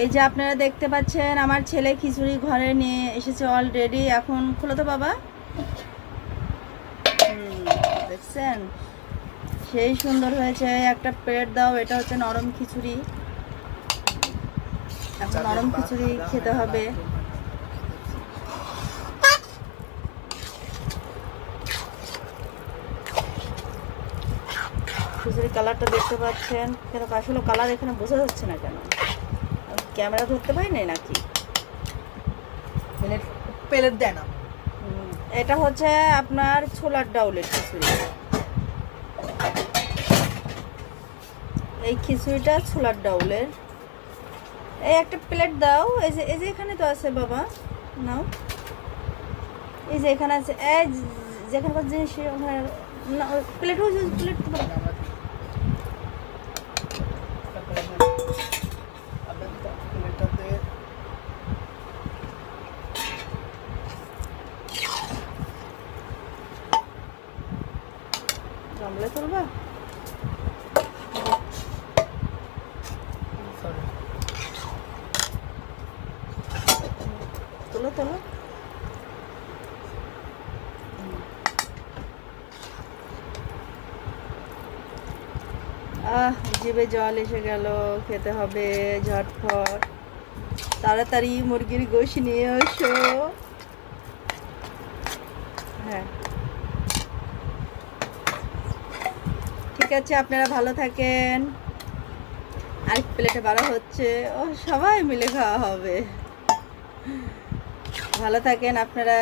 এই যে আপনারা দেখতে পাচ্ছেন আমার ছেলে খিচুড়ি ঘরে নিয়ে এসেছে অলরেডি। এখন খোলো তো বাবা। দেখছেন সেই সুন্দর হয়েছে। একটা প্লেট দাও। এটা হচ্ছে নরম খিচুড়ি। এখন নরম খিচুড়ি খেতে হবে। খিচুড়ির কালারটা দেখতে পাচ্ছেন, কিন্তু আসলে কালার এখানে বোঝা যাচ্ছে না কেন, ক্যামেরা ধরতে পারি নাই নাকি? প্লেট দেয় না। এটা হচ্ছে আপনার ছোলার ডাউলের খিচুড়ি। এই খিচুড়িটা ছোলার ডাউলের। এই একটা প্লেট দাও। এই যে এখানে তো আছে বাবা, নাও। এই যে এখানে আছে, এই যেখানে জিনিস ওখানে প্লেট হয়েছে। প্লেট গামলা তুলবা? তোলো তোলো। জিভে জল এসে গেল। খেতে হবে ঝটফট। তাড়াতাড়ি মুরগির গোশ নিয়ে এসো। হ্যাঁ, ঠিক আছে, আপনারা ভালো থাকেন। আরেক প্লেটে বাড়া হচ্ছে। ও সবাই মিলে খাওয়া হবে। ভালো থাকেন আপনারা।